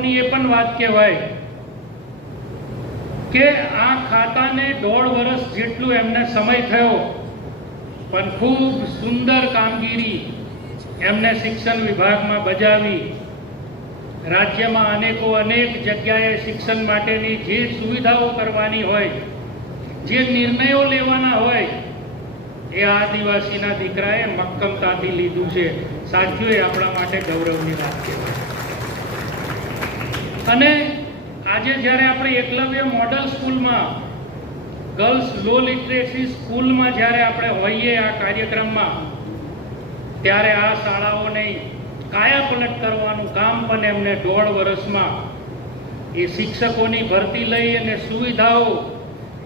ગૌરવની એ પણ વાત કહેવાય કે આ ખાતાને દોઢ વર્ષ જેટલું એમને સમય થયો, પણ ખૂબ સુંદર કામગીરી એમને શિક્ષણ વિભાગમાં બજાવી. રાજ્યમાં અનેકો અનેક જગ્યાએ શિક્ષણ માટેની જે સુવિધાઓ કરવાની હોય, જે નિર્ણયો લેવાના હોય, એ આદિવાસીના દીકરાએ મક્કમતાથી લીધું છે. સાચું એ આપણા માટે ગૌરવની વાત કહેવાય. અને આજે જ્યારે આપણે એકલવ્ય મોડલ સ્કૂલમાં ગર્લ્સ લો લિટરેસી સ્કૂલમાં જ્યારે આપણે હોઈએ આ કાર્યક્રમમાં, ત્યારે આ શાળાઓને કાયાપલટ કરવાનું કામ પણ એમને દોઢ વર્ષમાં. એ શિક્ષકોની ભરતી લઈ અને સુવિધાઓ,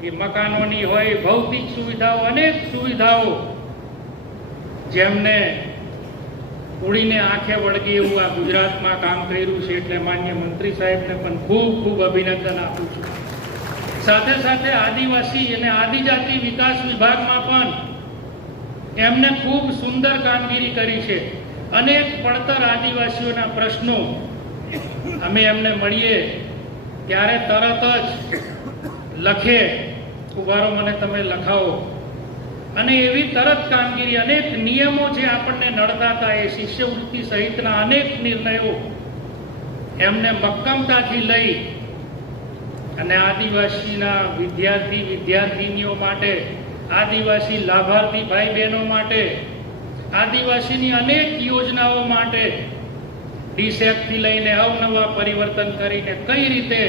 એ મકાનોની હોય, ભૌતિક સુવિધાઓ, અનેક સુવિધાઓ જેમને ઉડીને આંખે વળગી એવું આ ગુજરાતમાં કામ કર્યું છે એટલે માન્ય મંત્રી સાહેબને પણ ખૂબ ખૂબ અભિનંદન આપું છું. સાથે સાથે આદિવાસી અને આદિજાતિ વિકાસ વિભાગમાં પણ એમને ખૂબ સુંદર કામગીરી કરી છે. અનેક પડતર આદિવાસીઓના પ્રશ્નો અમે એમને મળીએ ત્યારે તરત જ લખે, ઉભારો, મને તમે લખાવો. અને એવી તરત કામગીરી અનેક નિયમો જે આપણને નડતા હતા એ શિષ્યવૃત્તિ સહિતના અનેક નિર્ણયો એમને મક્કમતાથી લઈ અને આદિવાસીના વિદ્યાર્થી વિદ્યાર્થીનીઓ માટે, આદિવાસી લાભાર્થી ભાઈ બહેનો માટે, આદિવાસીની અનેક યોજનાઓ માટે ડીસેકથી લઈને અવનવા પરિવર્તન કરીને કઈ રીતે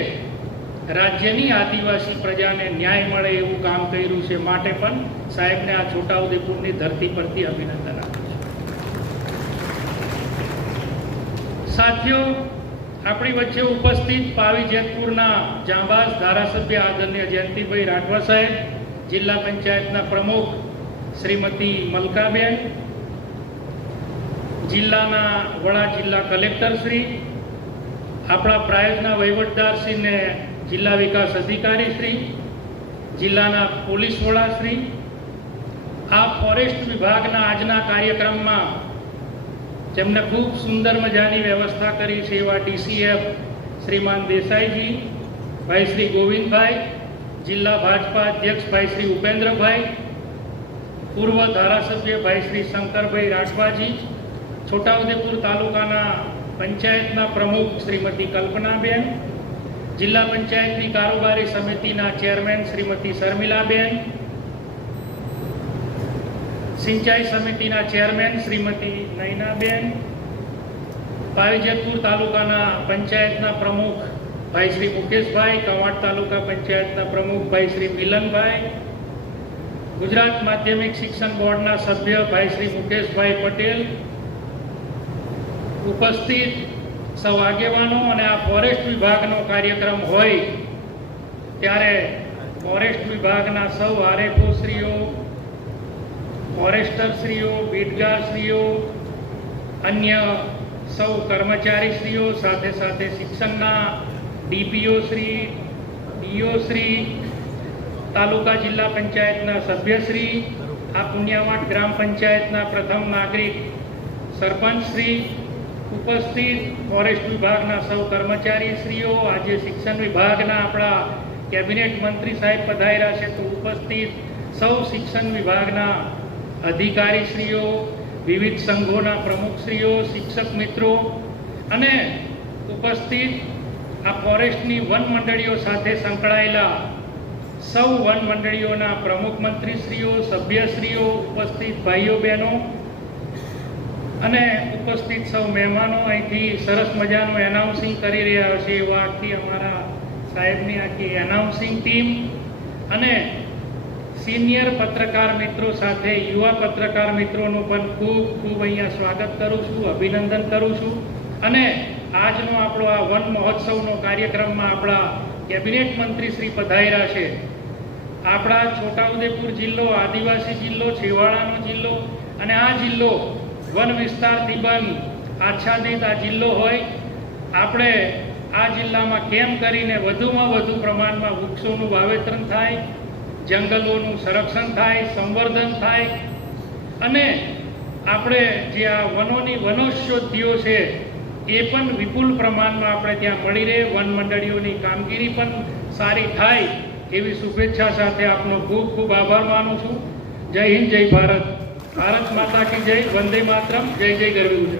રાજ્યની આદિવાસી પ્રજાને ન્યાય મળે એવું કામ કર્યું છે માટે પણ સાહેબને આ છોટાઉદેપુરની ધરતી પરથી અભિનંદન આપું છું. સાથીઓ, આપણી વચ્ચે ઉપસ્થિત પાવી જેતપુરના જાંબાસ ધારાસભ્ય આદરણીય જયંતિભાઈ રાઠવા સાહેબ, જિલ્લા પંચાયતના પ્રમુખ શ્રીમતી મલકાબેન, જિલ્લાના વડા જિલ્લા કલેક્ટર શ્રી, આપણા પ્રાયોજના વહીવટદારશ્રીને જિલ્લા વિકાસ અધિકારી શ્રી, જિલ્લાના પોલીસ વડા શ્રી, આ ફોરેસ્ટ વિભાગના આજના કાર્યક્રમમાં જેમને ખૂબ સુંદર મજાની વ્યવસ્થા કરી છે એવા ડીસીએફ શ્રીમાન દેસાઈજી, ભાઈ શ્રી ગોવિંદભાઈ, જિલ્લા ભાજપા અધ્યક્ષ ભાઈ શ્રી ઉપેન્દ્રભાઈ, પૂર્વ ધારાસભ્ય ભાઈ શ્રી શંકરભાઈ રાઠવાજી, છોટાઉદેપુર તાલુકાના પંચાયતના પ્રમુખ શ્રીમતી કલ્પનાબેન જિલ્લા પંચાયતની કારોબારી સમિતિના ચેરમેન શ્રીમતી શર્મિલાબેન, સિંચાઈ સમિતિના ચેરમેન શ્રીમતી નૈનાબેન પાવીજેતપુર તાલુકાના પંચાયતના પ્રમુખ ભાઈ શ્રી મુકેશભાઈ કવાડ તાલુકા પંચાયતના પ્રમુખ ભાઈ શ્રી મિલનભાઈ, ગુજરાત માધ્યમિક શિક્ષણ બોર્ડના સભ્ય ભાઈ શ્રી મુકેશભાઈ પટેલ, ઉપસ્થિત સૌ આગેવાનો અને આ ફોરેસ્ટ વિભાગનો કાર્યક્રમ હોય, ત્યારે ફોરેસ્ટ વિભાગના સૌ આરએફઓશ્રીઓ, ફોરેસ્ટરશ્રીઓ બીટગારશ્રીઓ અન્ય સૌ કર્મચારીશ્રીઓ, સાથે સાથે શિક્ષણના ડીપીઓ શ્રી ડીઓ શ્રી તાલુકા જિલ્લા પંચાયતના સભ્યશ્રી, આ પુણ્યવાટ ગ્રામ પંચાયતના પ્રથમ નાગરિક, સરપંચશ્રી ઉપસ્થિત ફોરેસ્ટ વિભાગના સૌ કર્મચારીશ્રીઓ, આજે શિક્ષણ વિભાગના આપણા કેબિનેટ મંત્રી સાહેબ પધાર્યા છે, તો ઉપસ્થિત સૌ શિક્ષણ વિભાગના અધિકારીશ્રીઓ, વિવિધ સંઘોના પ્રમુખશ્રીઓ, શિક્ષક મિત્રો અને ઉપસ્થિત આ ફોરેસ્ટની વન મંડળીઓ સાથે સંકળાયેલા સૌ વન મંડળીઓના પ્રમુખ મંત્રીશ્રીઓ, સભ્યશ્રીઓ, ઉપસ્થિત ભાઈઓ બહેનો અને ઉપસ્થિત સૌ મહેમાનો અહીંથી સરસ મજાનું એનાઉન્સિંગ કરી રહ્યા છે એવા આખી અમારા સાહેબની આખી એનાઉન્સિંગ ટીમ અને સિનિયર પત્રકાર મિત્રો સાથે યુવા પત્રકાર મિત્રોનું પણ ખૂબ ખૂબ અહીંયા સ્વાગત કરું છું, અભિનંદન કરું છું. અને આજનો આપણો આ વન મહોત્સવનો કાર્યક્રમમાં આપણા કેબિનેટ મંત્રી શ્રી પધાર્યા છે. આપણા છોટાઉદેપુર જિલ્લો, આદિવાસી જિલ્લો, છેવાડાનો જિલ્લો અને આ જિલ્લો વન વિસ્તારથી બંધ આચ્છાદિત આ જિલ્લો હોય, આપણે આ જિલ્લામાં કેમ કરીને વધુમાં વધુ પ્રમાણમાં વૃક્ષોનું વાવેતર થાય, જંગલોનું સંરક્ષણ થાય, સંવર્ધન થાય, અને આપણે જે આ વનોની વનૌષધિઓ છે, એ પણ વિપુલ પ્રમાણમાં આપણે ત્યાં મળી રહે, વન મંડળીઓની કામગીરી પણ સારી થાય, એવી શુભેચ્છા સાથે આપનો ખૂબ ખૂબ આભાર માનું છું. જય હિન્દ, જય ભારત. ભારત માતા કી જય વંદે માતરમ જય જય ગરવી